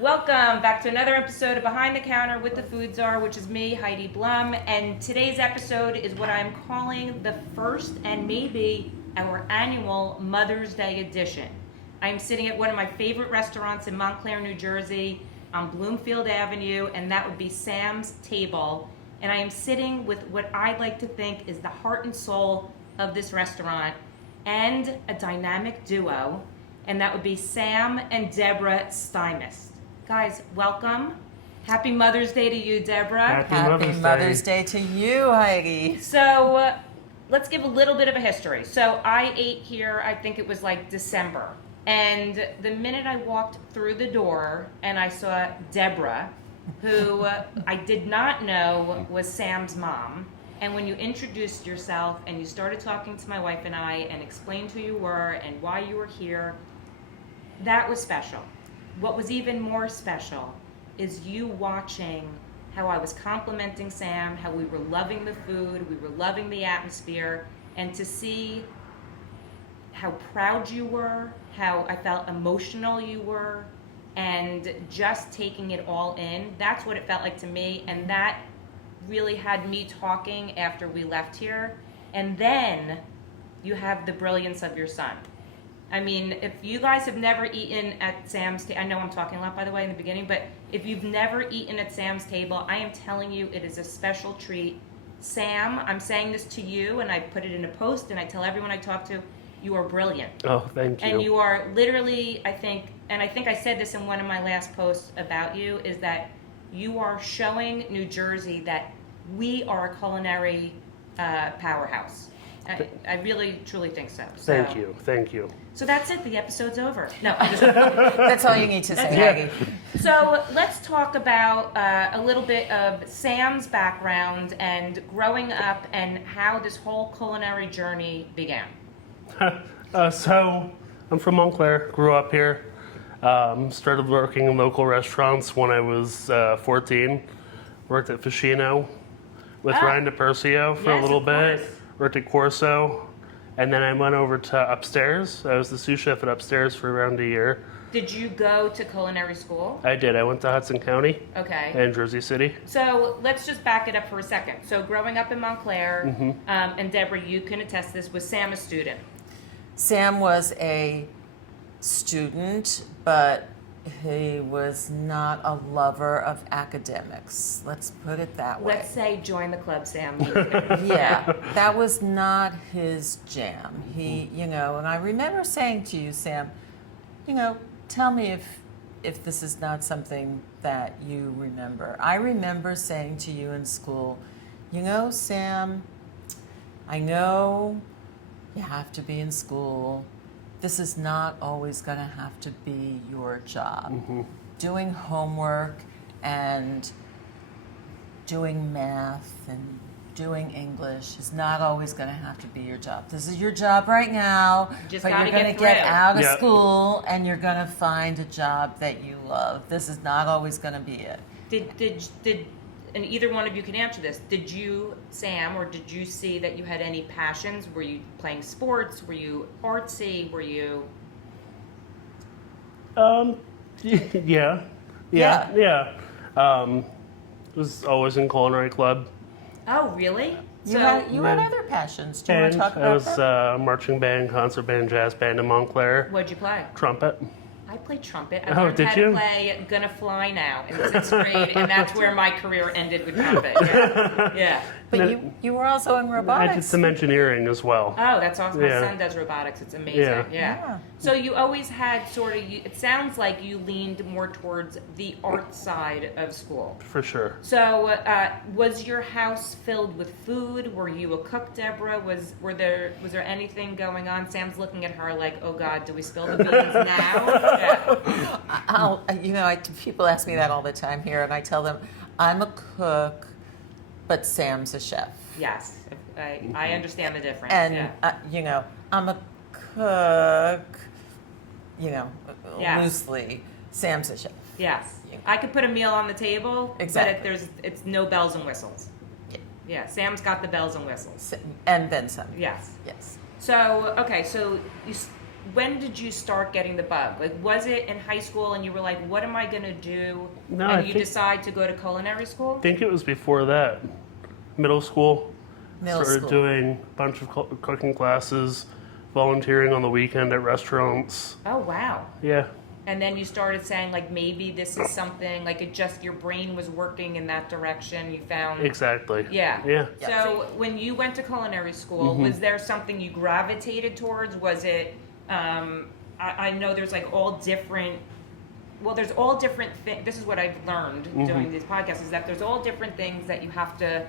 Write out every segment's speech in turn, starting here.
Welcome back to another episode of Behind the Counter with the Food Czar, which is me, Heidi Blum. And today's episode is what I'm calling the first and maybe our annual Mother's Day edition. I'm sitting at one of my favorite restaurants in Montclair, New Jersey, on Bloomfield Avenue, and that would be Sam's Table. And I am sitting with what I like to think is the heart and soul of this restaurant and a dynamic duo, and that would be Sam and Deborah Stymest. Guys, welcome. Happy Mother's Day to you, Deborah. Happy Mother's Day to you, Heidi. So let's give a little bit of a history. So I ate here, I think it was like December. And the minute I walked through the door and I saw Deborah, who I did not know was Sam's mom, and when you introduced yourself and you started talking to my wife and I and explained who you were and why you were here, that was special. What was even more special is you watching how I was complimenting Sam, how we were loving the food, we were loving the atmosphere, and to see how proud you were, how I felt emotional you were, and just taking it all in. That's what it felt like to me, and that really had me talking after we left here. And then you have the brilliance of your son. I mean, if you guys have never eaten at Sam's table, I know I'm talking a lot, by the way, in the beginning, but if you've never eaten at Sam's table, I am telling you, it is a special treat. Sam, I'm saying this to you, and I put it in a post, and I tell everyone I talk to, you are brilliant. Oh, thank you. And you are literally, I think I said this in one of my last posts about you, is that you are showing New Jersey that we are a culinary powerhouse. I really, truly think so. Thank you. So that's it. The episode's over. No, That's all you need to say, Heidi. So let's talk about a little bit of Sam's background and growing up and how this whole culinary journey began. So I'm from Montclair, grew up here, started working in local restaurants when I was 14, worked at Ficino with Ryan DiPercio for a little bit, worked at Corso, and then I went over to Upstairs. I was the sous chef at Upstairs for around a year. Did you go to culinary school? I did. I went to Hudson County and Jersey City. So let's just back it up for a second. So growing up in Montclair, and Deborah, you can attest to this, was Sam a student? Sam was a student, but he was not a lover of academics. Let's put it that way. Let's say join the club, Sam. Yeah, that was not his jam. He, and I remember saying to you, Sam, tell me if this is not something that you remember. I remember saying to you in school, Sam, I know you have to be in school. This is not always going to have to be your job. Doing homework and doing math and doing English is not always going to have to be your job. This is your job right now, Just but you're going to get out of school and you're going to find a job that you love. This is not always going to be it. Did and either one of you can answer this. Did you, Sam, or did you see that you had any passions? Were you playing sports? Were you artsy? Were you? Yeah. Was always in culinary club. Oh, really? You had other passions. Do you want to talk about I was that? marching band, concert band, jazz band in Montclair. What'd you play? Trumpet. I played trumpet. I Oh, learned did how you? to play Gonna Fly Now in 6th grade, and that's where my career ended with trumpet. Yeah. But you were also in robotics. I did some engineering as well. Oh, that's awesome. My Yeah. son does robotics. It's amazing. Yeah. Yeah. So you always had sort of, it sounds like you leaned more towards the art side of school. For sure. So was your house filled with food? Were you a cook, Deborah? Was there anything going on? Sam's looking at her like, oh God, do we spill the beans now? Yeah. People ask me that all the time here, and I tell them I'm a cook, but Sam's a chef. Yes, I understand the difference. And I'm a cook, loosely. Sam's a chef. Yes, I could put a meal on the table, Exactly. but it's no bells and whistles. Yeah, Sam's got the bells and whistles. And then some. Yes. Yes. So okay, so when did you start getting the bug? Like, was it in high school and you were like, what am I going to do? No, and I you think- decide to go to culinary school? I think it was before that. Middle school. Middle Started school. doing a bunch of cooking classes, volunteering on the weekend at restaurants. Oh, wow. Yeah, And then you started saying, like, maybe this is something, like, it just, your brain was working in that direction. You found. exactly. Yeah. Yeah. So when you went to culinary school, was there something you gravitated towards? Was it, I know there's like all different, well, there's all different things. This is what I've learned doing these podcasts, is that there's all different things that you have to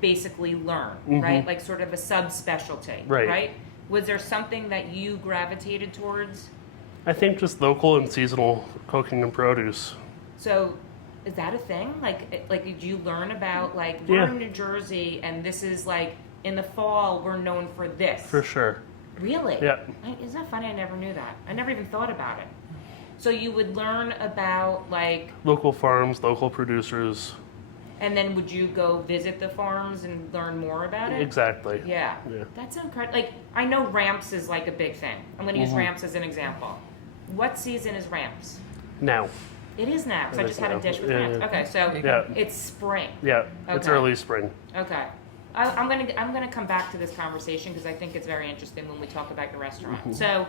basically learn, right? Like sort of a subspecialty, Right. Was there something that you gravitated towards? I think just local and seasonal cooking and produce. So, is that a thing? Like, did you learn about like we're Yeah. in New Jersey and this is like in the fall we're known for this? For sure. Really? Yeah. Isn't that funny? I never knew that. I never even thought about it. So you would learn about like, Local farms, local producers. and then would you go visit the farms and learn more about it? Exactly. Yeah. Yeah. That's incredible. Like, I know ramps is like a big thing. I'm going to use ramps as an example. What season is ramps? Now. It is now, because I It just is had a now. dish with Yeah, ramps. yeah. Okay, so Yeah. it's spring. Yeah. It's Okay. early spring. Okay. I'm gonna come back to this conversation because I think it's very interesting when we talk about your restaurant. So,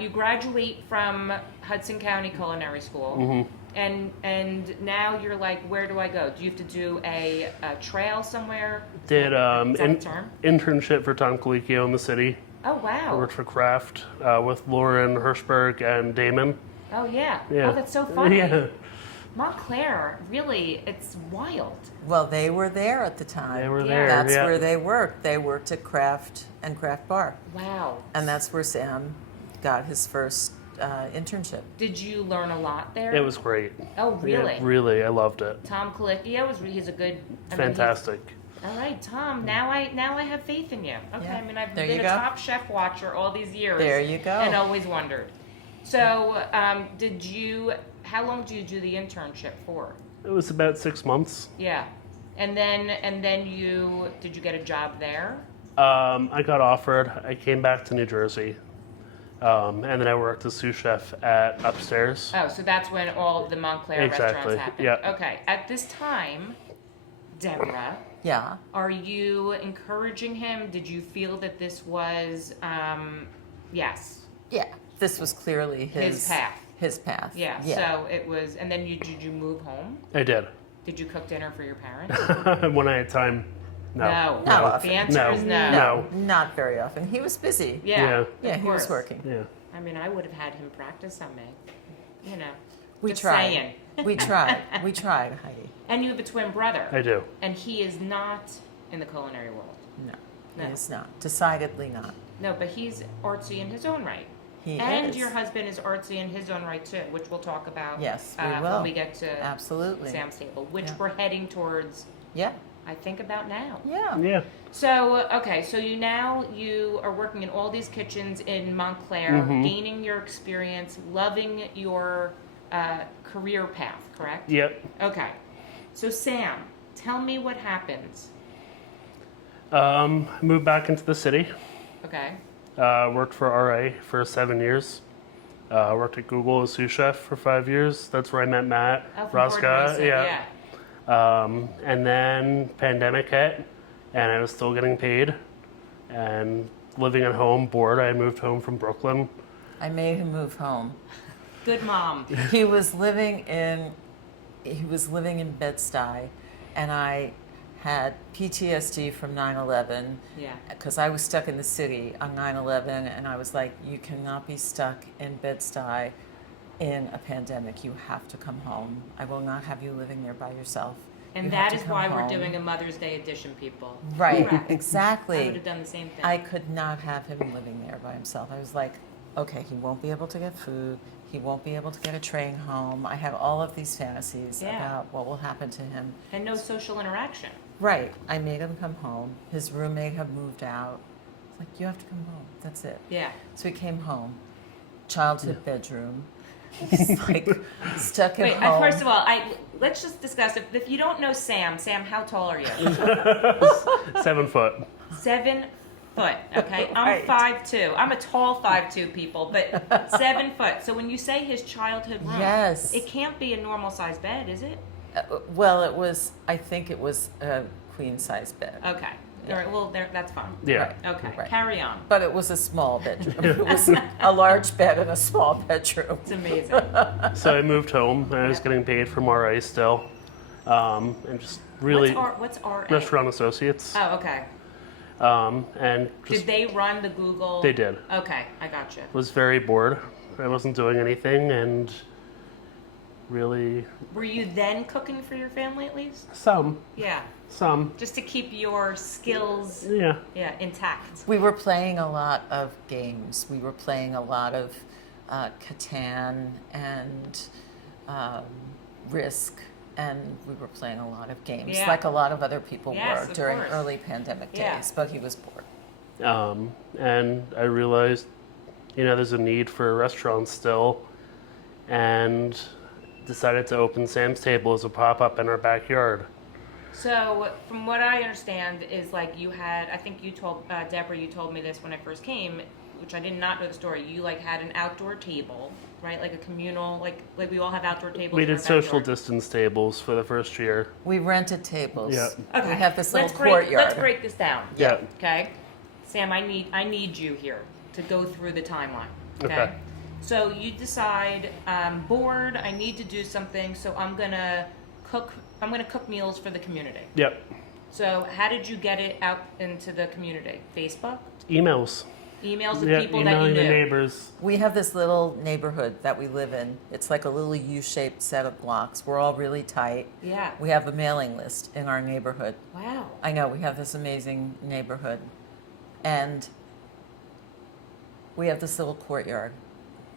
you graduate from Hudson County Culinary School, and now you're like, where do I go? Do you have to do a trail somewhere? Did Is that a term? internship for Tom Colicchio in the city. Oh I wow. worked for Kraft with Lauren Hirschberg and Damon. Oh yeah. Yeah. Oh, that's so funny. Yeah. Montclair, really, it's wild. Well, they were there at the time. They were Yeah. there. That's yeah. where they worked. They worked at Kraft and Kraft Bar. Wow. And that's where Sam got his first internship. Did you learn a lot there? It was great. Oh really? Yeah, really, I loved it. Tom Colicchio he's a good. I mean, he's- Fantastic. All right, Tom. Now I have faith in you. Okay, Yeah. I mean I've There been you a go. top chef watcher all these years. There you go. And always wondered. So, how long did you do the internship for? It was about 6 months. Yeah, and then did you get a job there? I got offered. I came back to New Jersey, and then I worked as sous chef at Upstairs. Oh, so that's when all of the Montclair Exactly, restaurants happened. yeah. Okay. At this time, Deborah, Yeah. are you encouraging him? Did you feel that this was, yes, Yeah. This was clearly his path? His path. Yeah. So it was, and then did you move home? I did. Did you cook dinner for your parents? When I had time. No. No. Not The often. answer No. is no. No. Not very often. He was busy. Yeah. Yeah. Yeah, of he was course. working. Yeah. I mean, I would have had him practice on me. You know. We just tried. saying. We tried. We tried, Heidi. And you have a twin brother. I do. And he is not in the culinary world. No, No. he is not. Decidedly not. No, but he's artsy in his own right. He And is. your husband is artsy in his own right too, which we'll talk about. Yes, we when will. we get to Absolutely. Sam's table, which Yeah. we're heading towards. Yeah. I think about now. Yeah. Yeah. So okay, so you are working in all these kitchens in Montclair, Mm-hmm. gaining your experience, loving your career path, correct? Yep. Okay. So Sam, tell me what happens. Moved back into the city. Okay. Worked for RA for 7 years. Worked at Google as sous chef for 5 years. That's where I met Matt Oh, from Gordon Rosca. Ramsay, Yeah. And then pandemic hit, and I was still getting paid, and living at home, bored. I had moved home from Brooklyn. I made him move home. Good mom. He was living in Bed-Stuy, and I had PTSD from 9/11 Yeah. because I was stuck in the city on 9/11, and I was like, you cannot be stuck in Bed-Stuy in a pandemic. You have to come home. I will not have you living there by yourself. And You that have to is come why we're home." doing a Mother's Day edition, people. Right, Correct. I exactly. would have done the same thing. I could not have him living there by himself. I was like, okay, he won't be able to get food. He won't be able to get a train home. I had all of these fantasies Yeah. about what will happen to him. And no social interaction. Right. I made him come home. His roommate had moved out. It's like, you have to come home. That's it. Yeah. So he came home. Childhood bedroom. He's like stuck at Wait, home. first of all, let's just discuss if you don't know Sam, how tall are you? 7 foot. 7 foot, okay? I'm Right. 5'2". I'm a tall 5'2" people, but 7 foot. So when you say his childhood room, Yes. it can't be a normal size bed, is it? Well, I think it was a queen size bed. Okay. All right. Well, that's fine. Yeah. Right. Okay. Right. Carry on. But it was a small bedroom. It was a large bed in a small bedroom. It's amazing. So I moved home. I was getting paid from RA still, and just really What's RA? restaurant associates. Oh, okay. And just Did they run the Google? they did. Okay, I gotcha. Was very bored. I wasn't doing anything, and really Were you then cooking for your family at least? some. Yeah, just to keep your skills, Yeah. intact. We were playing a lot of games. We were playing a lot of Catan and Risk, and we were playing a lot of games, Yeah. like a lot of other people Yes, were of during course. early pandemic Yeah. days. But he was bored. And I realized, there's a need for a restaurant still, and decided to open Sam's Table as a pop-up in our backyard. So, from what I understand, is like you had, I think you told Deborah, you told me this when I first came, which I did not know the story. You like had an outdoor table, right? Like a communal, like we all have outdoor tables. We in our did social backyard. distance tables for the first year. We rented tables. Yeah. Okay. We have this little Let's courtyard. break this down. Yeah. Okay, Sam, I need you here to go through the timeline. Okay. Okay. So you decide I'm bored. I need to do something. So I'm gonna cook. I'm gonna cook meals for the community. Yep. So how did you get it out into the community? Facebook, Emails. emails with Yeah, people that you emailing the knew. neighbors. We have this little neighborhood that we live in. It's like a little U-shaped set of blocks. We're all really tight. Yeah. We have a mailing list in our neighborhood. Wow. I know, we have this amazing neighborhood. And we have this little courtyard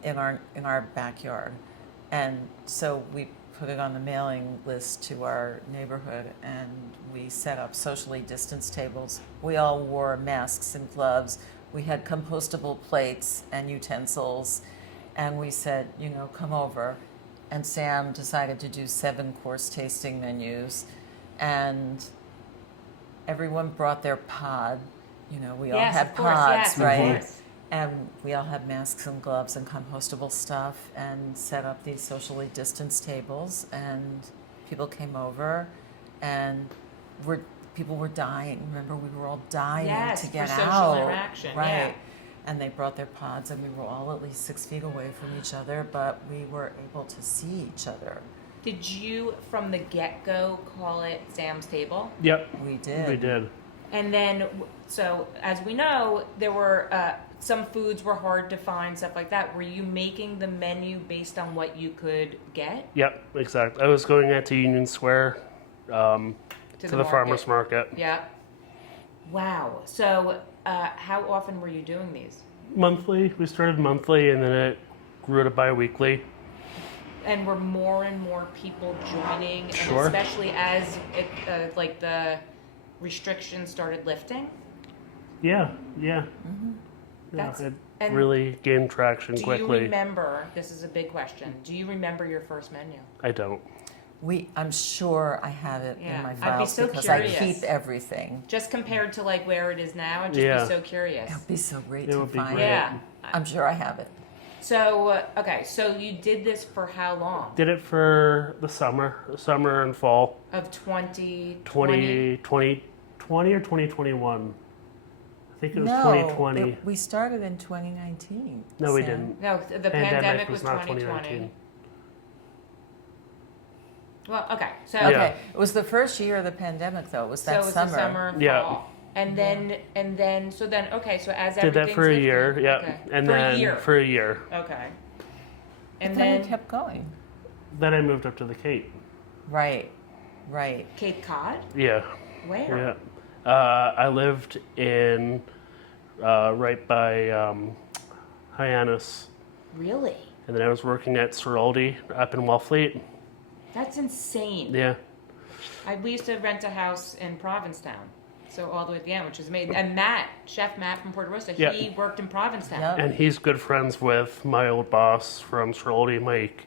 in our backyard. And so we put it on the mailing list to our neighborhood, and we set up socially distanced tables. We all wore masks and gloves. We had compostable plates and utensils, and we said, come over. And Sam decided to do 7-course tasting menus, and everyone brought their pod. We all Yes, had of course. pods, Yes, of right? course. And we all had masks and gloves and compostable stuff, and set up these socially distanced tables, and people came over, and people were dying. Remember, we were all dying Yes, to for get social out. interaction, right? yeah. And they brought their pods, and we were all at least 6 feet away from each other, but we were able to see each other. Did you, from the get-go, call it Sam's Table? Yep. We did. We did. And then, so as we know, there were some foods were hard to find, stuff like that. Were you making the menu based on what you could get Yep. Exactly. I was going out to Union Square to the farmers market. Yeah. Wow. So, how often were you doing these? Monthly. We started monthly, and then it grew to bi-weekly. And were more and more people joining, and Sure. especially as it, like the restrictions started lifting? Yeah. Yeah. That's- Yeah. It and really gained traction Do quickly. you remember, this is a big question, do you remember your first menu? I don't. I'm sure I have it Yeah. in my I'd be files so because curious. I keep everything. Just compared to like where it is now, I'd just Yeah. be so curious. It'd be so great It to would be find great. it. Yeah. I'm sure I have it. So, okay, so you did this for how long? Did it for the summer and fall. Of 2020? 2020 or 2021. I think it was No, 2020. we started in 2019. No, we Sam. didn't. No, the pandemic was not 2020. Well, okay, so Yeah. Okay, it was the first year of the pandemic, though. It was so that it was summer. the summer and Yeah. fall. And then, okay, so as Did that everything's for a lifting- year, yeah. okay. And for then a year. for a year. Okay. But And then we then kept going. Then I moved up to the Cape. Right. Cape Cod? Yeah. Where? Yeah. I lived in right by Hyannis. Really? And then I was working at Sorority up in Wellfleet. That's insane. Yeah. We used to rent a house in Provincetown, so all the way at the end, which is amazing. And Chef Matt from Puerto Rico, Yeah. he worked in Provincetown. Yep. And he's good friends with my old boss from Sorority, Mike.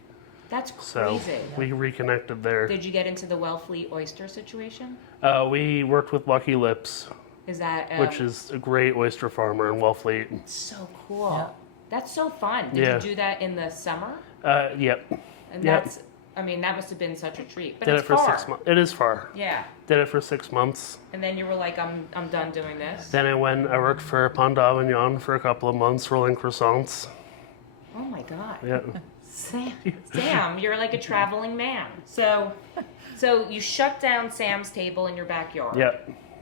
That's So crazy. we reconnected there. Did you get into the Wellfleet oyster situation? We worked with Lucky Lips Is that which is a great oyster farmer in Wellfleet. so cool? Yeah. That's so fun. Did Yeah. you do that in the summer? Yep. And Yep. that's, I mean, that must have been such a treat. But Did it's it for far. 6 months. It is far. Yeah. Did it for 6 months. And then you were like, I'm done doing this. Then I worked for Pond Avignon for a couple of months, rolling croissants. Oh my God. Yeah. Sam, you're like a traveling man. So you shut down Sam's table in your backyard. Yeah.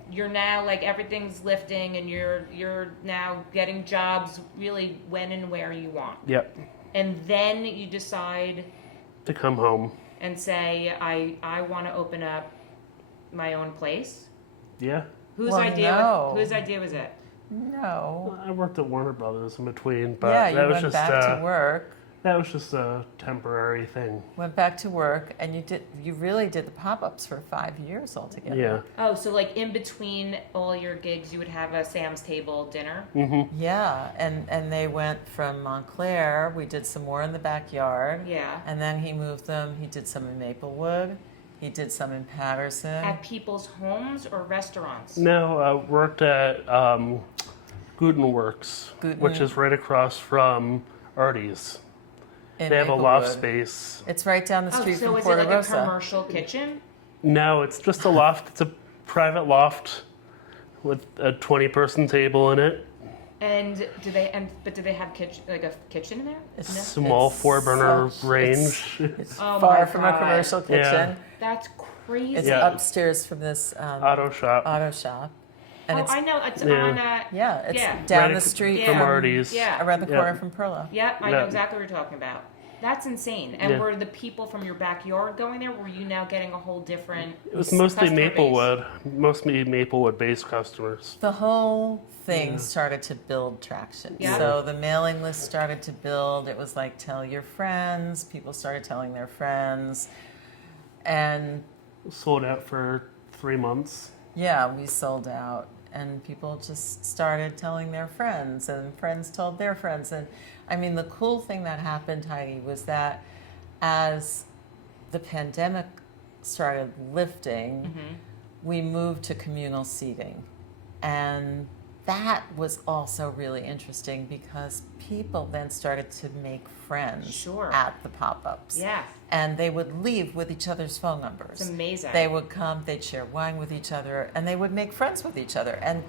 You're now like everything's lifting, and you're now getting jobs really when and where you want. Yep. And then you decide To come home. and say, I want to open up my own place. Yeah. Whose Well, idea? no. Whose idea was it? No. I worked at Warner Brothers in between, but Yeah, that you was went just back to work. that was just a temporary thing. Went back to work, and you really did the pop-ups for 5 years altogether. Yeah. Oh, so like in between all your gigs, you would have a Sam's Table dinner. Yeah, and they went from Montclair. We did some more in the backyard. Yeah. And then he moved them. He did some in Maplewood. He did some in Patterson. At people's homes or restaurants? No, I worked at Gutenworks, which is right across from Artie's. in They have a loft Maplewood. space. It's right down the Oh, street so from is it Porta like a Rosa. commercial kitchen? No, it's just a loft. It's a private loft with a 20-person table in it. And do they have kitchen, like a kitchen in there? It's Small it's 4-burner such- range. It's Oh my far from a God. commercial kitchen. Yeah. That's crazy. It's Yeah. upstairs from this Auto shop. auto shop, and Oh, it's I know. It's Yeah. on. yeah, it's Yeah. down Right the street from Yeah. Artie's. Yeah. around the Yeah. corner from Perla. Yep, I know Yeah. exactly what you're talking about. That's insane. And Yeah. were the people from your backyard going there? Were you now getting a whole different? It was mostly customer base? Maplewood, mostly Maplewood-based customers. The whole thing started to build traction. Yeah. So the mailing list started to build. It was like, tell your friends. People started telling their friends. And Sold out for 3 months. yeah, we sold out. And people just started telling their friends, and friends told their friends. And I mean, the cool thing that happened, Heidi, was that as the pandemic started lifting, we moved to communal seating. And that was also really interesting because people then started to make friends Sure. at the pop-ups. Yeah, And they would leave with each other's phone numbers. it's amazing. They would come, they'd share wine with each other, and they would make friends with each other. And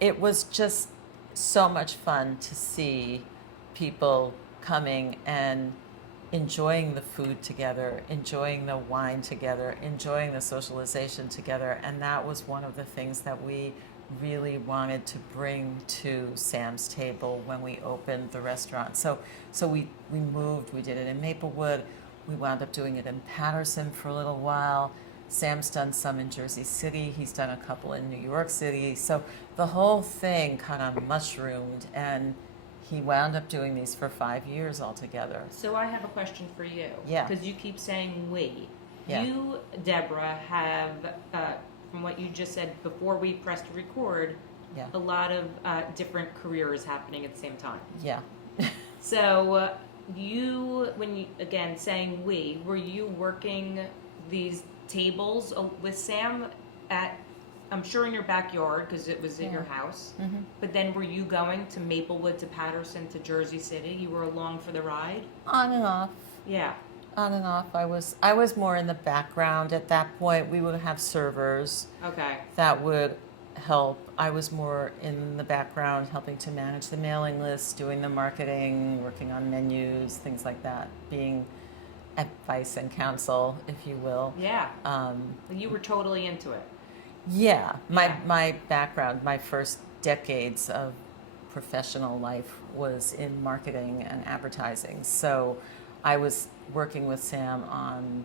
it was just so much fun to see people coming and enjoying the food together, enjoying the wine together, enjoying the socialization together. And that was one of the things that we really wanted to bring to Sam's Table when we opened the restaurant. So we moved, we did it in Maplewood. We wound up doing it in Patterson for a little while. Sam's done some in Jersey City. He's done a couple in New York City. So the whole thing kind of mushroomed, and he wound up doing these for 5 years altogether. So I have a question for you. Yeah. Because you keep saying we. Yeah. You, Deborah, have, from what you just said before we pressed record, Yeah. a lot of different careers happening at the same time. Yeah. So you, when you, again, saying we, were you working these tables with Sam at, I'm sure in your backyard because it was at your house, but then were you going to Maplewood, to Patterson, to Jersey City? You were along for the ride? On and off. Yeah. On and off. I was more in the background at that point. We would have servers Okay. that would help. I was more in the background helping to manage the mailing list, doing the marketing, working on menus, things like that, being advice and counsel, if you will. Yeah. You were totally into it. Yeah, Yeah. my background, my first decades of professional life was in marketing and advertising. So I was working with Sam on,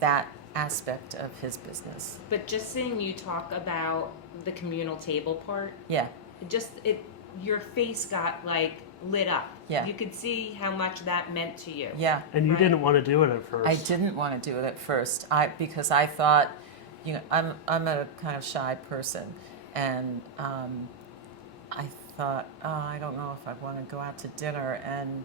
that aspect of his business. But just seeing you talk about the communal table part, Yeah, your face got like lit up. Yeah. You could see how much that meant to you. yeah. And you Right. didn't want to do it at first. I didn't want to do it at first. Because I thought, I'm a kind of shy person, and I thought, I don't know if I want to go out to dinner and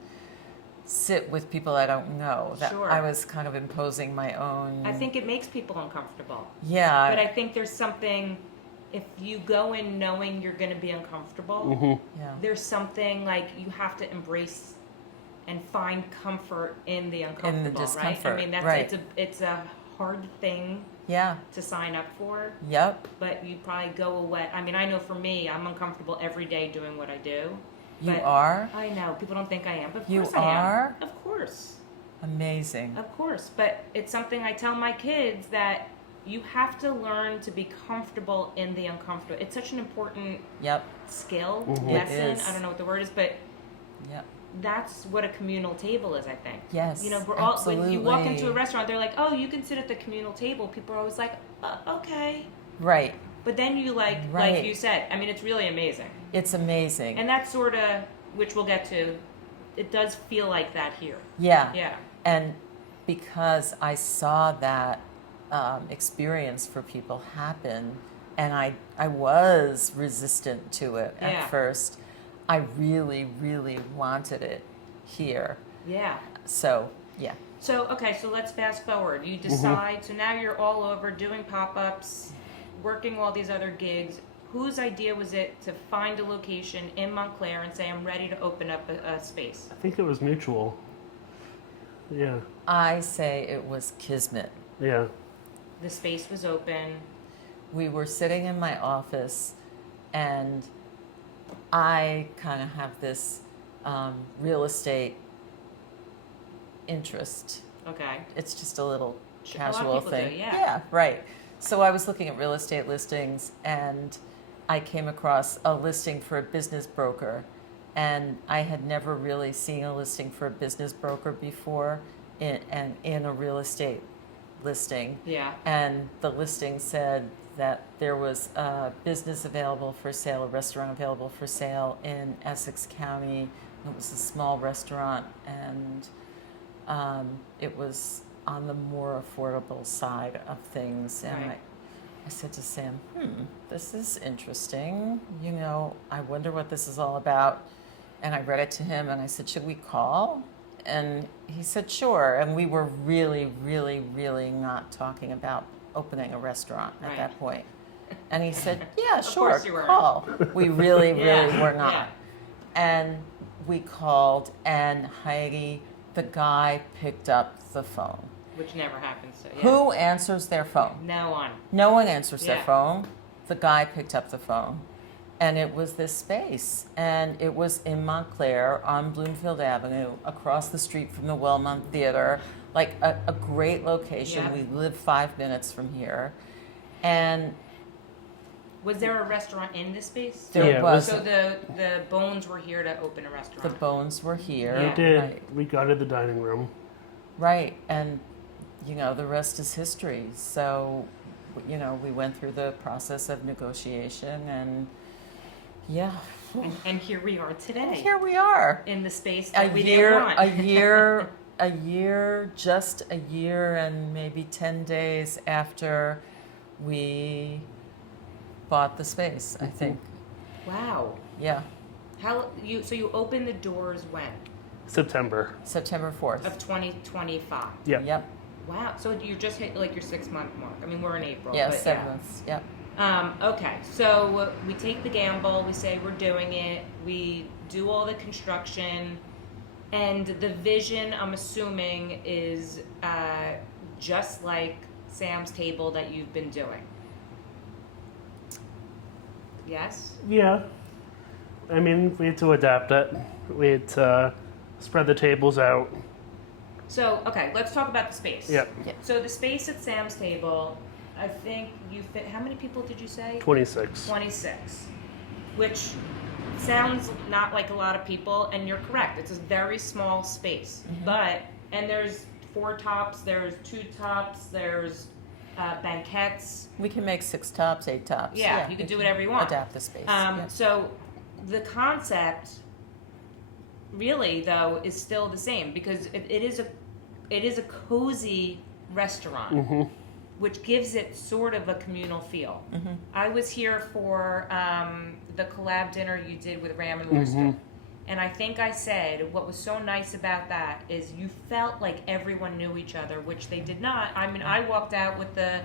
sit with people I don't know. That Sure. I was kind of imposing my own. I think it makes people uncomfortable. Yeah. But I think there's something if you go in knowing you're going to be uncomfortable, Yeah. there's something like you have to embrace and find comfort in the uncomfortable, right? I discomfort, mean, right. it's a hard thing Yeah. to sign up for, Yep. but you probably go away. I mean, I know for me, I'm uncomfortable every day doing what I do. You but are I know people don't think I am, but of You course I are? am. Of course. amazing. Of course, but it's something I tell my kids that you have to learn to be comfortable in the uncomfortable. It's such an important Yep. skill, Mhm. lesson. It is. I don't know what the word is, but Yep. that's what a communal table is, I think. Yes. You know, we're all, when you walk into a absolutely. restaurant, they're like, oh, you can sit at the communal table. People are always like, okay. Right. But then you like Right. you said, I mean, it's really amazing. It's amazing. And that's sort of, which we'll get to, it does feel like that here. yeah. Yeah. And because I saw that experience for people happen, and I was resistant to it Yeah. at first, I really, really wanted it here. Yeah. So, yeah. So, okay, so let's fast forward. You decide, so now you're all over doing pop-ups, working all these other gigs. Whose idea was it to find a location in Montclair and say, I'm ready to open up a space? I think it was mutual. Yeah. I say it was kismet. Yeah. The space was open. We were sitting in my office, and I kind of have this real estate interest. Okay. It's just a little A lot of casual people do, thing. yeah. Right. So I was looking at real estate listings, and I came across a listing for a business broker, and I had never really seen a listing for a business broker before in a real estate listing. Yeah. And the listing said that there was a business available for sale, a restaurant available for sale in Essex County. It was a small restaurant, and it was on the more affordable side of things. And Right. I said to Sam, this is interesting. You know, I wonder what this is all about. And I read it to him, and I said, should we call? And he said, sure. And we were really, really, really not talking about opening a restaurant at Right. that point. And he said, yeah, Of sure, course you weren't. call. We really, Yeah, really were not. yeah. And we called, and Heidi, the guy picked up the phone. Which never happens. So, yeah. Who answers their phone? No one. No one answers their Yeah. phone. The guy picked up the phone. And it was this space. And it was in Montclair on Bloomfield Avenue, across the street from the Wellmont Theater. Like a great location. Yeah. We live 5 minutes from here. And Was there a restaurant in this space? there Yeah, it was, So the Bones were here to open a restaurant. the bones were here. Yeah. We did. Right. We gutted the dining room. Right. And, you know, the rest is history. So, you know, we went through the process of negotiation, and yeah. And here we are today. And here we are. In the space a that we year, didn't want. just a year and maybe 10 days after we bought the space, I think. Wow. Yeah, So you opened the doors when? September. September 4th. Of 2025. Yeah. Yep. Wow. So you just hit like your 6-month mark. I mean, we're in April. Yeah, but 7 months. Yep. Okay, so we take the gamble, we say we're doing it, we do all the construction, and the vision, I'm assuming, is just like Sam's table that you've been doing. Yes? Yeah. I mean, we had to adapt it. We had to spread the tables out. So, okay, let's talk about the space. Yep. So the space at Sam's table, I think you fit, how many people did you say? 26. 26, which sounds not like a lot of people, and you're correct. It's a very small space, and there's 4 tops, there's 2 tops, there's banquettes. We can make 6 tops, 8 tops. Yeah, you can do whatever you want. Adapt the space. Yeah. So the concept, really though, is still the same because it is a cozy restaurant. Which gives it sort of a communal feel. I was here for the collab dinner you did with Ram and Rooster. And I think I said what was so nice about that is you felt like everyone knew each other, which they did not. I mean, I walked out with the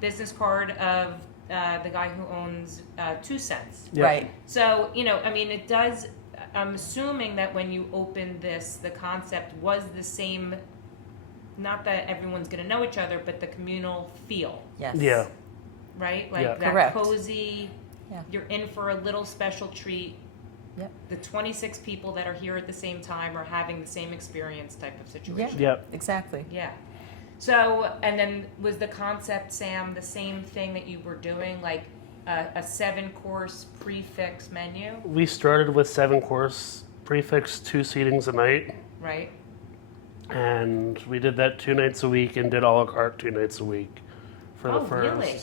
business card of the guy who owns 2 Cents. Yep. Right. So, I mean, it does, I'm assuming that when you opened this, the concept was the same, not that everyone's going to know each other, but the communal feel, Yes. Yeah. right? Like Yeah. that Correct. cozy, Yeah. you're in for a little special treat. Yep. The 26 people that are here at the same time are having the same experience type of situation. Yep. Exactly. Yeah. So, and then was the concept, Sam, the same thing that you were doing, like a 7-course prefix menu, We started with 7-course prefix, 2 seatings a night, right? and we did that 2 nights a week and did a la carte 2 nights a week for Oh, the first really?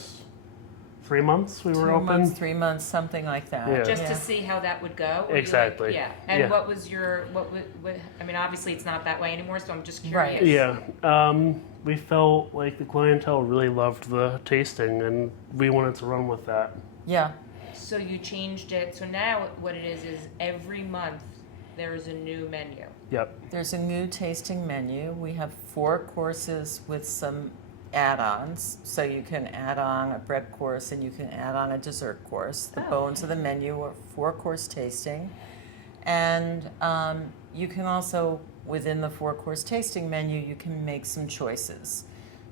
3 months we were 2 open. months, 3 months, something like that. Yeah. Just Yeah. to see how that would go? Were you Exactly. like, yeah. And Yeah. what was your, I mean, obviously it's not that way anymore, so I'm just Right. curious. Yeah, we felt like the clientele really loved the tasting, and we wanted to run with that. Yeah. So you changed it. So now what it is every month there is a new menu. Yep. There's a new tasting menu. We have 4 courses with some add-ons. So you can add on a bread course and you can add on a dessert course. The Oh, bones of the menu are 4-course tasting. And you can also, within the 4-course tasting menu, you can make some choices.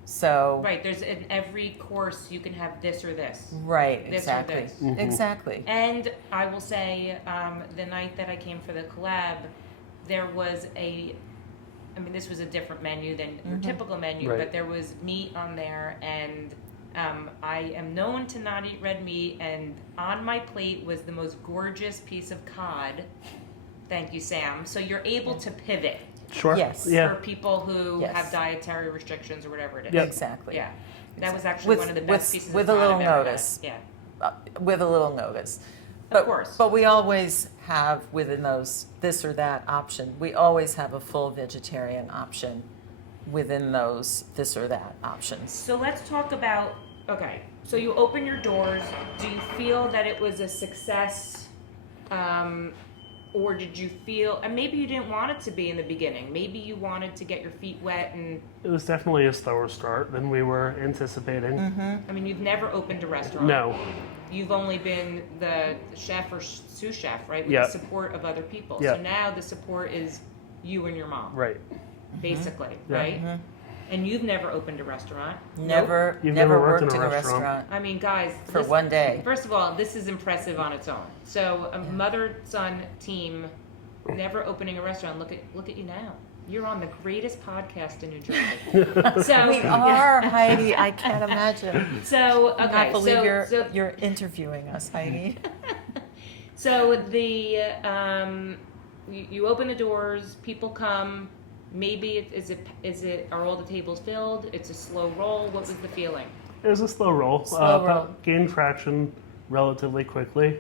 So, Right, there's in every course you can have this or this. right, This or exactly. this. Mhm. Exactly. And I will say, the night that I came for the collab, there was I mean, this was a different menu than your Mhm. typical menu, Right. but there was meat on there, and I am known to not eat red meat, and on my plate was the most gorgeous piece of cod. Thank you, Sam. So you're able to pivot Sure. Yes. Yeah. for people who Yes. have dietary restrictions or whatever it is. Yep. Exactly. Yeah. That was actually With- one of the with- best pieces with of a cod little I've ever had. notice. Yeah. With a little notice. Of course. But we always have within those this or that option. We always have a full vegetarian option within those this or that options. So let's talk about, okay, so you open your doors. Do you feel that it was a success? Or did you feel, and maybe you didn't want it to be in the beginning. Maybe you wanted to get your feet wet and, It was definitely a slower start than we were anticipating. Mm-hmm. I mean, you've never opened a restaurant. No. You've only been the chef or sous chef, right? With Yeah. the support of other people. Yeah. So now the support is you and your mom, Right. basically, Yeah. right? Mhm. And you've never opened a restaurant. Never, You've never never worked in a restaurant I mean, guys, for this- one day. First of all, this is impressive on its own. So a mother-son team, never opening a restaurant. Look at you now. You're on the greatest podcast in New Jersey. So We are, Heidi. I can't imagine. So I okay. cannot believe so you're interviewing us, Heidi. so the you open the doors. People come. Maybe is it are all the tables filled? It's a slow roll. What was the feeling? It was a slow roll. Slow roll. But gained traction relatively quickly.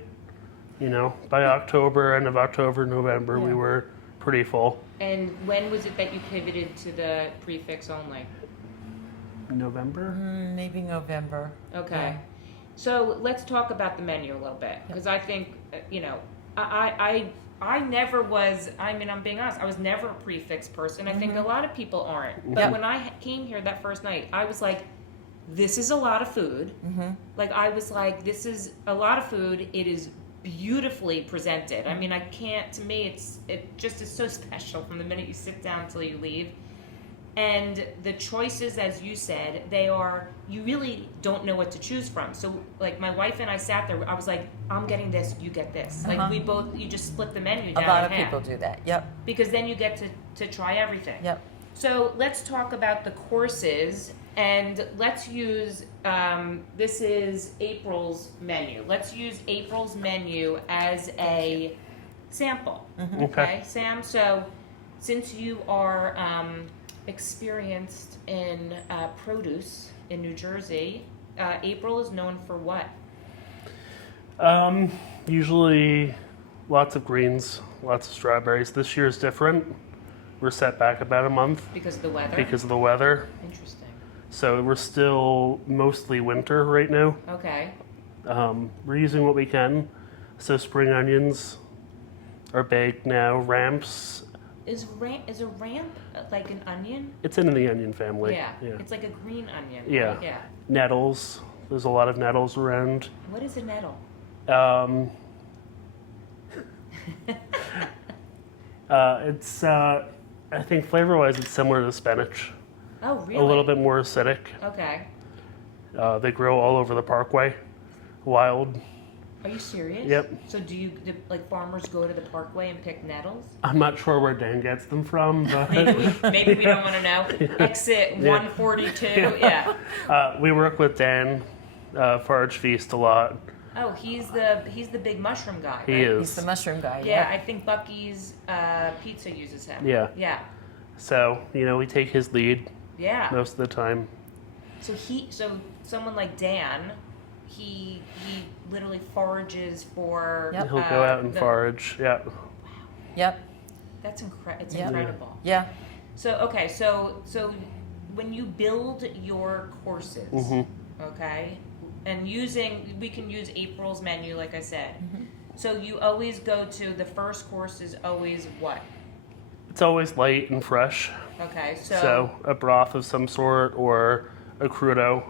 You know, by October, end of October, November, we Yeah. were pretty full. And when was it that you pivoted to the prefix only? November? Maybe November. Okay. Yeah. So let's talk about the menu a little bit because I think I never was. I mean, I'm being honest. I was never a prefix person. I think a lot of people aren't. But Yep. when I came here that first night, I was like, "This is a lot of food." Mm-hmm. Like I was like, "This is a lot of food. It is beautifully presented." I mean, I can't. To me, it just is so special from the minute you sit down till you leave. And the choices, as you said, they are, you really don't know what to choose from. So, like, my wife and I sat there, I was like, I'm getting this, you get this. Like, you just split the menu A down lot of in half. people do that. Yep. Because then you get to try everything. Yep. So, let's talk about the courses, and let's use, this is April's menu. Let's use April's menu as a sample. Okay, Sam? So, since you are experienced in produce in New Jersey, April is known for what? Usually lots of greens, lots of strawberries. This year is different. We're set back about a month Because of the weather? because of the weather. Interesting. So we're still mostly winter right now. Okay. We're using what we can. So spring onions are baked now. Ramps, Is a ramp like an onion? it's in the onion family. Yeah. It's like a green onion. Yeah. Yeah. Nettles, There's a lot of nettles around. What is a nettle? It's, I think flavor-wise, it's similar to spinach. Oh, really? A little bit more acidic. Okay. They grow all over the parkway, wild. Are you serious? Yep. So do like farmers go to the parkway and pick nettles? I'm not sure where Dan gets them from, but Maybe we don't want to know. Exit 142. Yeah. we work with Dan, Forage Feast a lot. Oh, he's the big mushroom guy. He right? is. He's the mushroom guy. Yeah, I think Bucky's Pizza uses him. Yeah. Yeah. So, we take his lead Yeah. most of the time. So someone like Dan, he literally forages for. Yep. He'll go out and forage. Yeah. Yep. It's Yeah. incredible. Yeah. So okay, so when you build your courses, okay, and we can use April's menu, like I said. So you always go to the first course is always what? It's always light and fresh. Okay, So a broth of some sort or a crudo.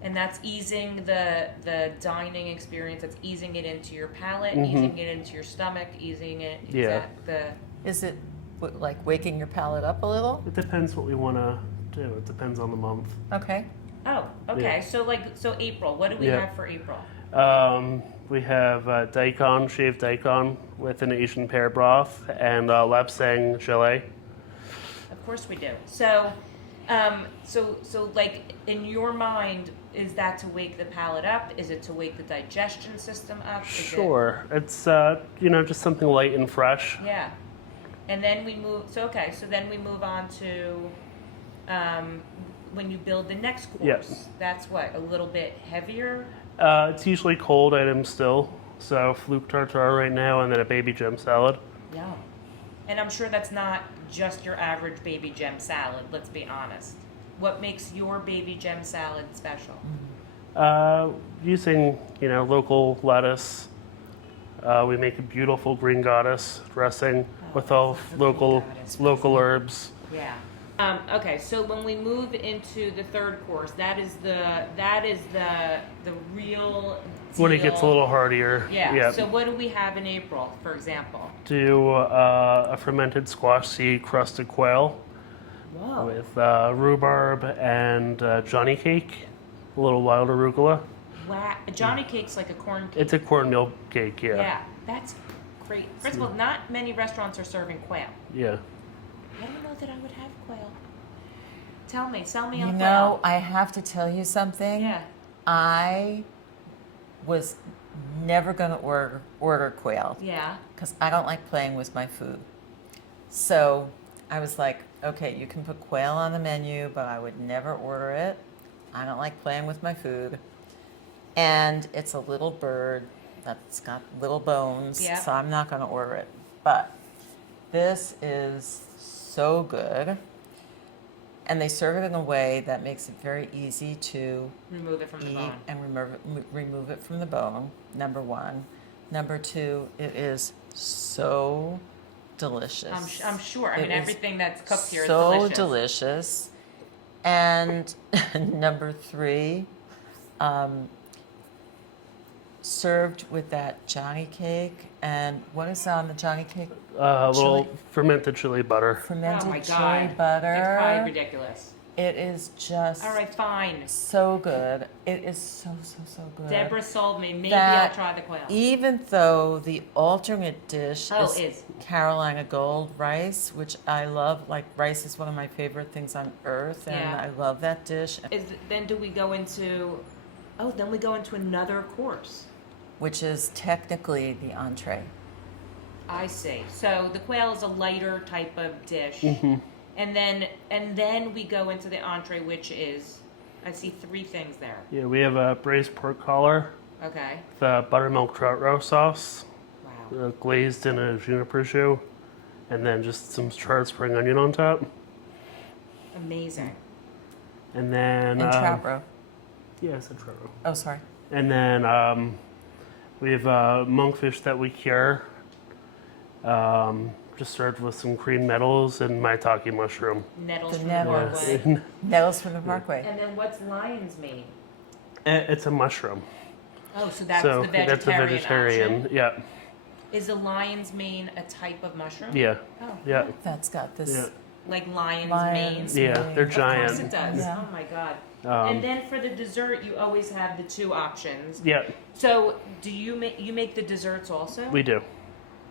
and that's easing the dining experience. That's easing it into your palate, easing it into your stomach, easing it. Yeah. Is it like waking your palate up a little? It depends what we want to do. It depends on the month. Okay. Oh, okay. Yeah. So April. What do we Yeah. have for April? We have daikon, shaved daikon with an Asian pear broth and lapsang gelée. Of course we do. So, so like in your mind, is that to wake the palate up? Is it to wake the digestion system up? Sure. It's, just something light and fresh. Yeah. And then we move, so then we move on to when you build the next course. Yes. That's what, a little bit heavier? It's usually cold items still. So fluke tartare right now and then a baby gem salad. Yeah. And I'm sure that's not just your average baby gem salad, let's be honest. What makes your baby gem salad special? Using, local lettuce. We make a beautiful green goddess dressing with all local herbs. Yeah. Okay, so when we move into the third course, that is the real deal. When it gets a little heartier. Yeah. Yep. So what do we have in April, for example? Do a fermented squash seed crusted quail Whoa. with rhubarb and Johnny cake, a little wild arugula. Wow. Johnny cake's like a corn cake. It's a cornmeal cake, yeah. Yeah, that's great. First of all, not many restaurants are serving quail. Yeah. I don't know that I would have quail. Sell me You on know, quail. I have to tell you something. Yeah. I was never going to order quail Yeah. because I don't like playing with my food. So I was like, okay, you can put quail on the menu, but I would never order it. I don't like playing with my food. And it's a little bird that's got little bones, Yeah. so I'm not going to order it. But this is so good. And they serve it in a way that makes it very easy to Remove it from the eat bone. and remove it from the bone, number one. Number two, it is so delicious. I'm sure. I It mean, is everything that's cooked here is so delicious. delicious. And number three, served with that Johnny cake. And what is on the Johnny cake? A little Chili. fermented chili butter. Fermented Oh my chili God. butter. It's probably ridiculous. It is just All right, fine. so good. It is so good. Deborah sold me. Maybe That I'll try the quail. Even though the alternate dish Is. Carolina Gold rice, which I love. Like, rice is one of my favorite things on earth, and Yeah. I love that dish, Then do we go into? Oh, then we go into another course. which is technically the entree. I see. So the quail is a lighter type of dish, Mm-hmm. and then we go into the entree, which is, I see three things there. Yeah, we have a braised pork collar Okay. with buttermilk trout roast sauce, Wow. glazed in a juniper choux, and then just some charred spring onion on top. Amazing. And then And trout roe. Yeah, I said trout roe. Oh, sorry. And then we have monkfish that we cure, just served with some cream nettles and maitake mushroom. Nettles The from nettles. the Parkway. Nettles from the Parkway. And then what's lion's mane? It's a mushroom. Oh, so that's So the vegetarian that's a vegetarian. option. Yeah. Is the lion's mane a type of mushroom? Yeah. Oh, Yeah. That's got this. Yeah. like lion's Lion's mane? Yeah. They're Of Of giant. course it does. Yeah. Oh my god. Um, And then for the dessert, you always have the two options. Yeah. So, do you make the desserts also? We do.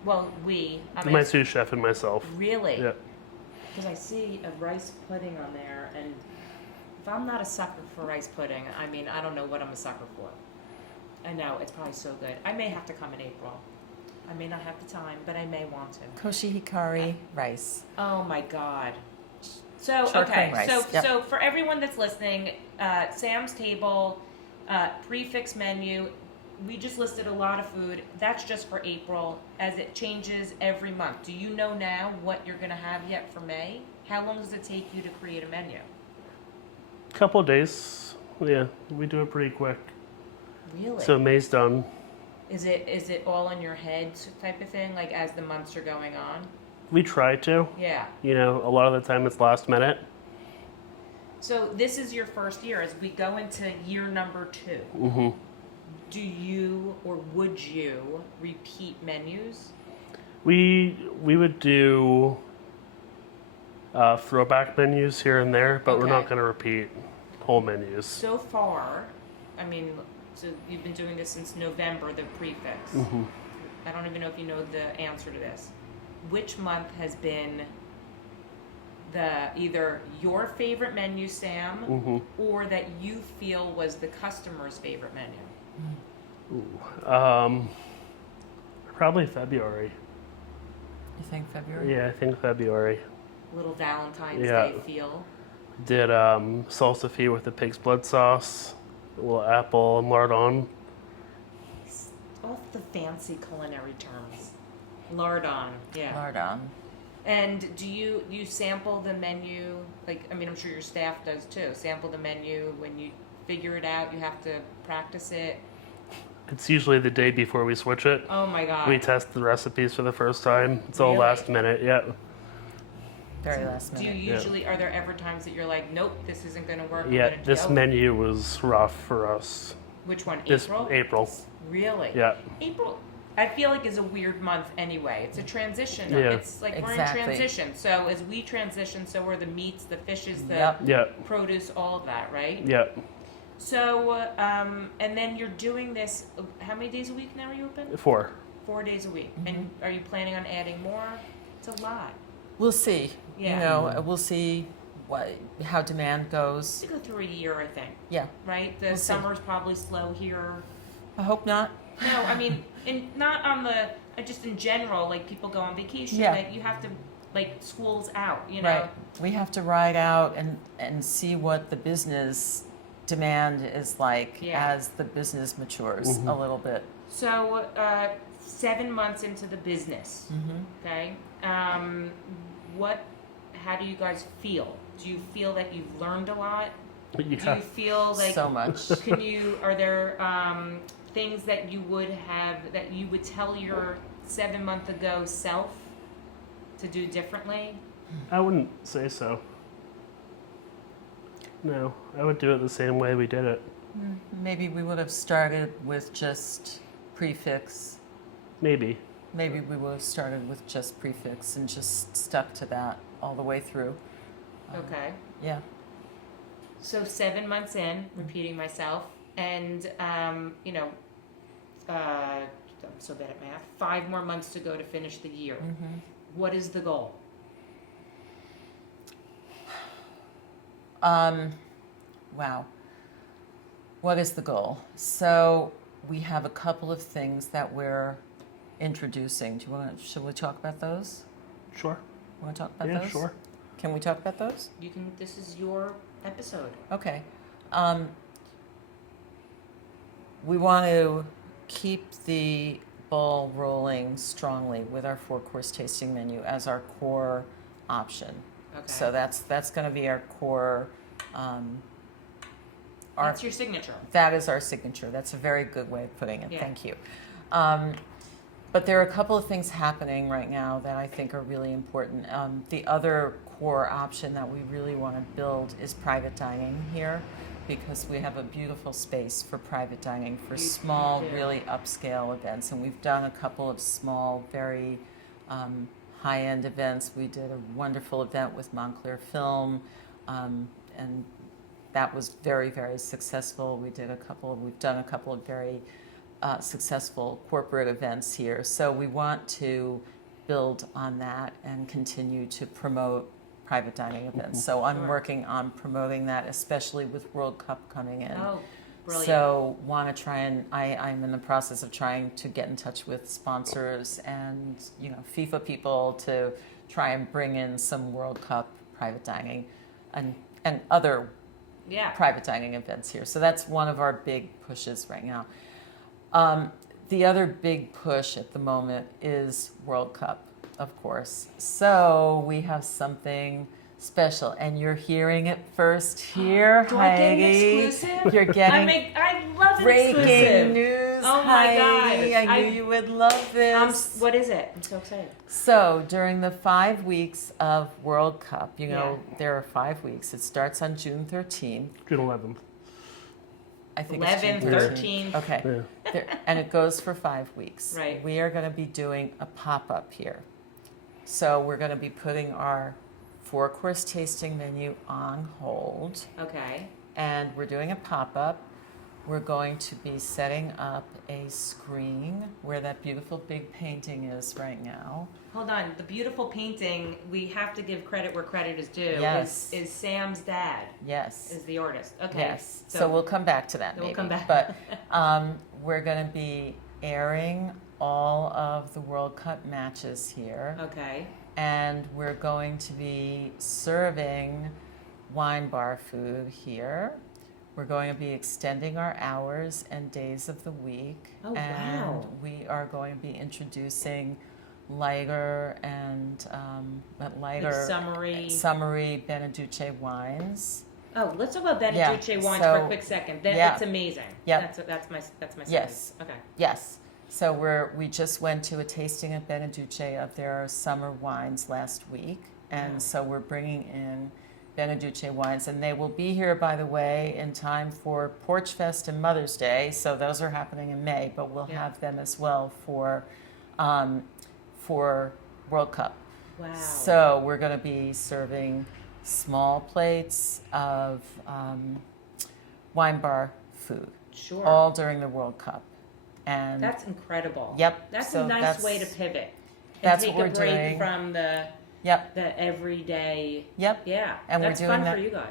Well, I My sous chef and myself. really? Yeah. Because I see a rice pudding on there, and if I'm not a sucker for rice pudding, I mean, I don't know what I'm a sucker for. I know it's probably so good. I may have to come in April. I may not have the time, but I may want to. Koshi hikari rice. Oh my god. So Short okay, grain rice, so yep. so for everyone that's listening, Sam's Table, prefix menu. We just listed a lot of food. That's just for April, as it changes every month. Do you know now what you're going to have yet for May? How long does it take you to create a menu? Couple of days. Yeah. We do it pretty quick. Really? So May's done. Is it all in your head type of thing, like as the months are going on? We try to. Yeah. You know, a lot of the time it's last minute. So this is your first year. As we go into year number 2, Mm-hmm. do you or would you repeat menus? We would do throwback menus here and there, but we're Okay. not going to repeat whole menus. So far, I mean, so you've been doing this since November, the prefix. Mm-hmm. I don't even know if you know the answer to this. Which month has been either your favorite menu, Sam, Mm-hmm. or that you feel was the customer's favorite menu? Probably February. You think February? Yeah, I think February. Little Valentine's Yeah. Day feel. Did salsa fee with the pig's blood sauce, a little apple and lardon. Off the fancy culinary terms. Lardon, yeah. Lardon. And do you sample the menu? Like, I mean, I'm sure your staff does too. Sample the menu when you figure it out. You have to practice it. It's usually the day before we switch it. Oh my god! We test the recipes for the first time. It's all Really? last minute, yeah. Very last Do you minute. usually? Are there ever times that you're like, nope, this isn't going to work? I'm Yeah, gonna this go? menu was rough for us. Which one? This April. April. Really? Yeah. April. I feel like is a weird month anyway. It's a transition. Yeah. It's like we're in Exactly. transition. So as we transition, so are the meats, the fishes, the Yep. Yeah, produce, all of that, right? yeah. So, and then you're doing this, how many days a week now are you open? 4. 4 days a week. And are you planning on adding more? It's a lot. We'll see. Yeah. You know, we'll see how demand goes. To go through a year, I think, Yeah. right? The We'll see. summer's probably slow here. I hope not. No, I mean, not on the, just in general, like people go on vacation, Yeah. that you have to, like, school's out, you know? Right. We have to ride out and see what the business demand is like Yeah. as the business matures a little bit. So, 7 months into the business, okay? How do you guys feel? Do you feel that you've learned a lot? Do Yeah. you feel like So much. are there things that you would tell your 7 month ago self to do differently? I wouldn't say so. No, I would do it the same way we did it. Maybe we would have started with just prefix. Maybe. Maybe we would have started with just prefix and just stuck to that all the way through. Okay. Yeah. So 7 months in, repeating myself, and I'm so bad at math. 5 more months to go to finish the year. What is the goal? Wow. What is the goal? So we have a couple of things that we're introducing. Should we talk about those? Sure. Want to talk about Yeah, those? sure. Can we talk about those? You can. This is your episode. Okay. We want to keep the ball rolling strongly with our 4-course tasting menu as our core option. Okay. So that's going to be our core. That's your signature. That is our signature. That's a very good way of putting it. Yeah. Thank you. But there are a couple of things happening right now that I think are really important. The other core option that we really want to build is private dining here. because we have a beautiful space for private dining for You small, do. really upscale events. And we've done a couple of small, very high-end events. We did a wonderful event with Montclair Film, and that was very, very successful. We've done a couple of very successful corporate events here. So we want to build on that and continue to promote private dining events. So I'm Sure. working on promoting that, especially with World Cup coming in. Oh, brilliant. So want to try and I'm in the process of trying to get in touch with sponsors and FIFA people to try and bring in some World Cup private dining and other Yeah. private dining events here. So that's one of our big pushes right now. The other big push at the moment is World Cup, of course. So we have something special, and you're hearing it first here, Do I get an Heidi. exclusive? You're getting I love an breaking exclusive. news, Oh my Heidi. God. I knew you would love this. What is it? I'm so excited. So during the 5 weeks of World Cup, there are 5 weeks. It starts on June 13th. June 11th. I think 11, it's June 13. Okay. Yeah. And it goes for 5 weeks. Right. We are going to be doing a pop-up here. So we're going to be putting our 4-course tasting menu on hold. Okay. And we're doing a pop-up. We're going to be setting up a screen where that beautiful big painting is right now. Hold on. The beautiful painting, we have to give credit where credit is due. Yes. Is Sam's dad. Yes. Is the artist. Okay. Yes. So we'll come back to that maybe. We'll come back. But we're going to be airing all of the World Cup matches here. Okay. And we're going to be serving wine bar food here. We're going to be extending our hours and days of the week. Oh, and wow. we are going to be introducing lighter and summery Beneduce wines. Oh, let's talk about Yeah, Beneduce wines so- for a quick second. That's yeah. amazing. Yep. That's my Yes. Okay. Yes. So we just went to a tasting at Beneduce of their summer wines last week, and Wow. so we're bringing in Beneduce wines, and they will be here, by the way, in time for Porch Fest and Mother's Day. So those are happening in May, but we'll Yeah. have them as well for World Cup. Wow. So we're going to be serving small plates of wine bar food, Sure. all during the World Cup. And That's incredible. Yep, That's so a nice that's- way to pivot. And that's take what a we're break doing. from the Yep, everyday. yep. Yeah. And that's we're doing fun that for you guys.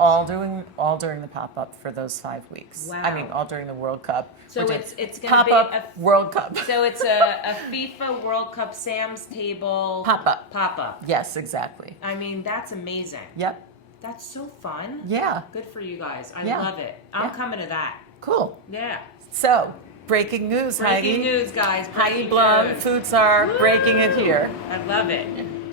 all during the pop up for those 5 weeks. I mean, Wow. all during the World Cup. So We're doing it's gonna pop be up a World Cup. so it's a FIFA World Cup Sam's Table Pop up. Pop up. Yes, exactly. I mean, that's amazing. Yep. That's so fun. Yeah. Good for you guys. I Yeah. love it. I'm Yeah. coming to that. Cool. Yeah. So, breaking news, Breaking Heidi. news, guys. Heidi Breaking Blum, news. Food Czar, breaking it here. I love it.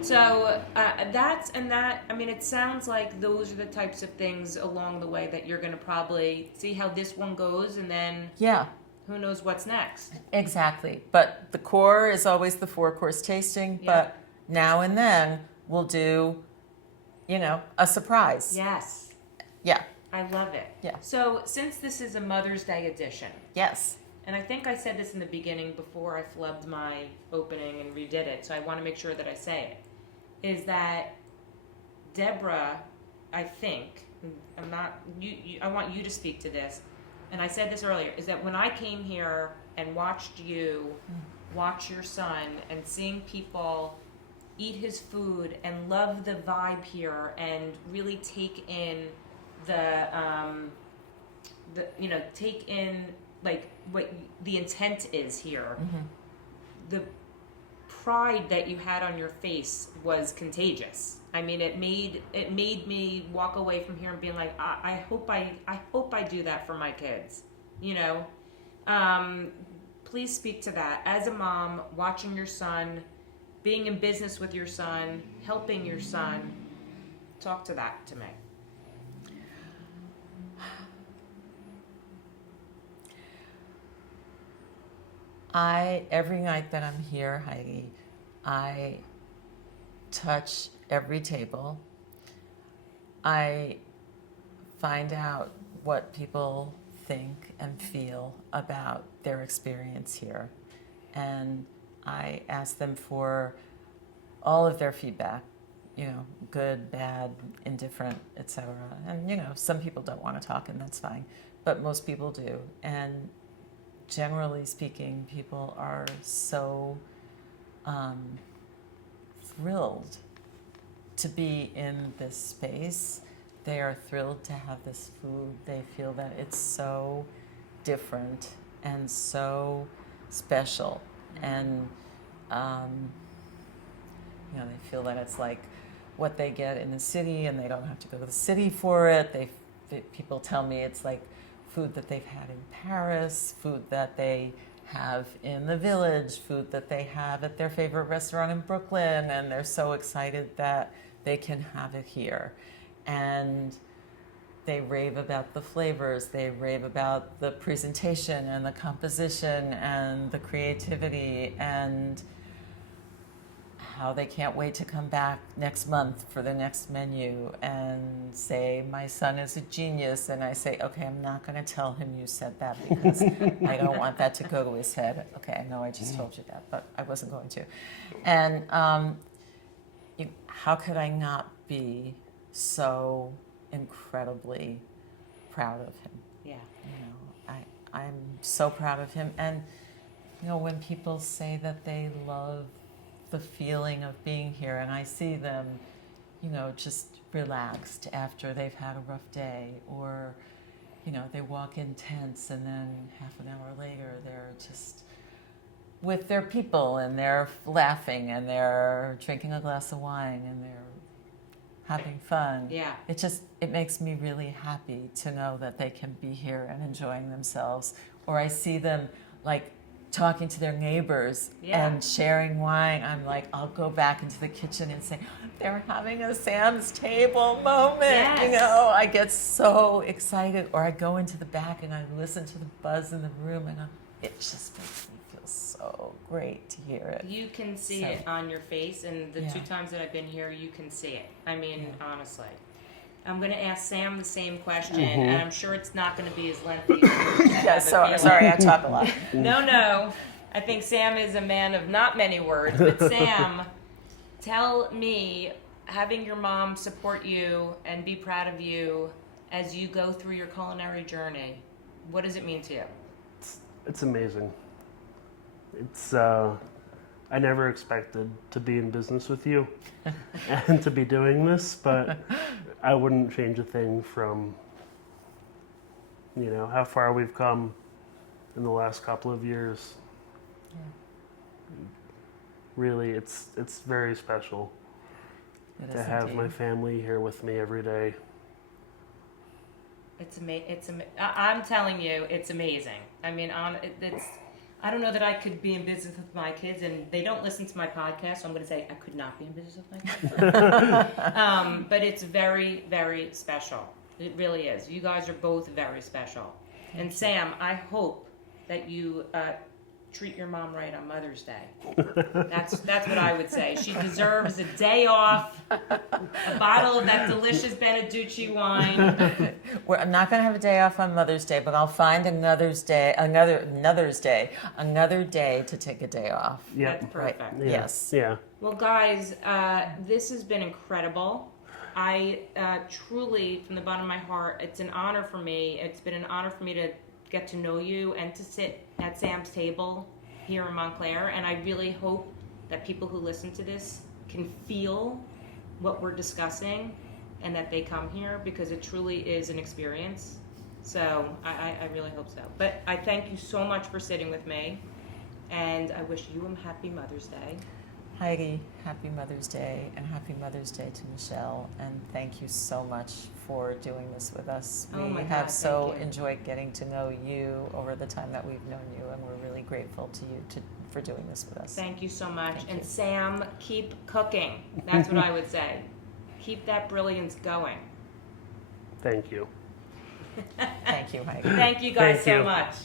So I mean, it sounds like those are the types of things along the way that you're going to probably see how this one goes, and then Yeah. who knows what's next. Exactly. But the core is always the 4-course tasting. Yeah. But now and then we'll do, a surprise. Yes. Yeah. I love it. Yeah. So since this is a Mother's Day edition, Yes. and I think I said this in the beginning before I flubbed my opening and redid it, so I want to make sure that I say it, is that Deborah, I think, I'm not, I want you to speak to this, and I said this earlier, is that when I came here and watched you watch your son and seeing people eat his food and love the vibe here and really take in take in like what the intent is here. The pride that you had on your face was contagious. I mean, it made me walk away from here and being like, I hope I do that for my kids. Please speak to that as a mom, watching your son, being in business with your son, helping your son. Talk to that to me. Every night that I'm here, Heidi, I touch every table. I find out what people think and feel about their experience here. And I ask them for all of their feedback, good, bad, indifferent, etc. And, some people don't want to talk, and that's fine. But most people do. And generally speaking, people are so thrilled to be in this space. They are thrilled to have this food. They feel that it's so different and so special. And, they feel that it's like what they get in the city, and they don't have to go to the city for it. People tell me it's like food that they've had in Paris, food that they have in the village, food that they have at their favorite restaurant in Brooklyn, and they're so excited that they can have it here. And they rave about the flavors, they rave about the presentation and the composition and the creativity, and how they can't wait to come back next month for the next menu and say, my son is a genius. And I say, okay, I'm not going to tell him you said that because I don't want that to go to his head. Okay, I know I just told you that, but I wasn't going to. And how could I not be so incredibly proud of him? Yeah. I'm so proud of him. And, when people say that they love the feeling of being here, and I see them, just relaxed after they've had a rough day, or, they walk in tense, and then half an hour later they're just with their people, and they're laughing, and they're drinking a glass of wine, and they're having fun. Yeah. It makes me really happy to know that they can be here and enjoying themselves. Or I see them like talking to their neighbors and sharing wine. I'm like, I'll go back into the kitchen and say, they're having a Sam's table moment. Yes. I get so excited. Or I go into the back and I listen to the buzz in the room, and it just makes me feel so great to hear it. You can see it on your face, and the 2 times that I've been here, you can see it. I mean, honestly. I'm going to ask Sam the same question, and I'm sure it's not going to be as lengthy. Sorry, I talk a lot. No. I think Sam is a man of not many words. But Sam, tell me, having your mom support you and be proud of you as you go through your culinary journey, what does it mean to you? It's amazing. I never expected to be in business with you and to be doing this, but I wouldn't change a thing from, how far we've come in the last couple of years. Yeah. Really, it's very special to have my family here with me every day. I'm telling you, it's amazing. I mean, I don't know that I could be in business with my kids, and they don't listen to my podcast, so I'm going to say I could not be in business with my kids. But it's very, very special. It really is. You guys are both very special. And Sam, I hope that you treat your mom right on Mother's Day. That's what I would say. She deserves a day off, a bottle of that delicious Beneducci wine. I'm not going to have a day off on Mother's Day, but I'll find another day to take a day off. Yep. That's perfect. Right. Yeah. Yes. Yeah. Well, guys, this has been incredible. I truly, from the bottom of my heart, it's an honor for me. It's been an honor for me to get to know you and to sit at Sam's table here in Montclair. And I really hope that people who listen to this can feel what we're discussing and that they come here, because it truly is an experience. So I really hope so. But I thank you so much for sitting with me, and I wish you a happy Mother's Day. Heidi, happy Mother's Day, and happy Mother's Day to Michelle, and thank you so much for doing this with us. Oh my We God, have so thank you. enjoyed getting to know you over the time that we've known you, and we're really grateful to you for doing this with us. Thank you so much. Thank and you. Sam, keep cooking. That's what I would say. Keep that brilliance going. Thank you. Thank you, Heidi. Thank you guys Thank so you. much.